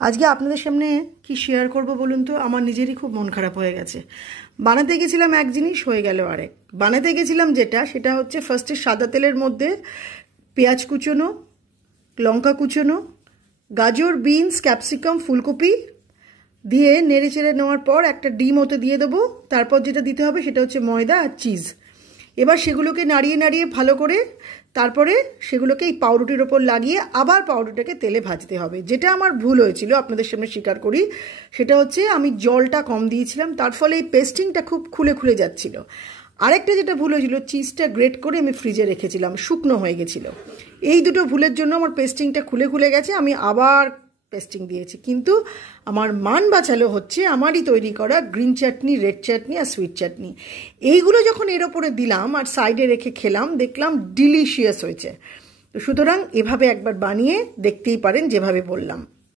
আজকে আপনাদের সামনে কি শেয়ার করব বলুন তো। আমার নিজেরই খুব মন খারাপ হয়ে গেছে। বানাতে গেছিলাম এক জিনিস, হয়ে গেল আরেক। বানাতে গেছিলাম সেটা হচ্ছে ফার্স্টে সাদা তেলের মধ্যে পেঁয়াজ কুচোনো, লঙ্কা কুচোনো, গাজর, বিনস, ক্যাপসিকাম, ফুলকপি দিয়ে নেড়ে চেড়ে নেওয়ার পর একটা ডিম ওতে দিয়ে দেবো। তারপর যেটা দিতে হবে সেটা হচ্ছে ময়দা আর চিজ। এবার সেগুলোকে নাড়িয়ে নাড়িয়ে ভালো করে তারপরে সেগুলোকে এই পাউরুটির ওপর লাগিয়ে আবার পাউরুটিটাকে তেলে ভাজতে হবে। যেটা আমার ভুল হয়েছিল আপনাদের সামনে স্বীকার করি, সেটা হচ্ছে আমি জলটা কম দিয়েছিলাম, তার ফলে এই পেস্টিংটা খুব খুলে খুলে যাচ্ছিল। আরেকটা যেটা ভুল হয়েছিল, চিজটা গ্রেট করে আমি ফ্রিজে রেখেছিলাম, শুকনো হয়ে গেছিলো। এই দুটো ভুলের জন্য আমার পেস্টিংটা খুলে খুলে গেছে। আমি আবার পেস্টিং দিয়েছি, কিন্তু আমার মান বাঁচালো হচ্ছে আমারই তৈরি করা গ্রিন চাটনি, রেড চাটনি আর সুইট চাটনি। এইগুলো যখন এর ওপরে দিলাম আর সাইডে রেখে খেলাম, দেখলাম ডিলিশিয়াস হয়েছে। সুতরাং এভাবে একবার বানিয়ে দেখতেই পারেন যেভাবে বললাম।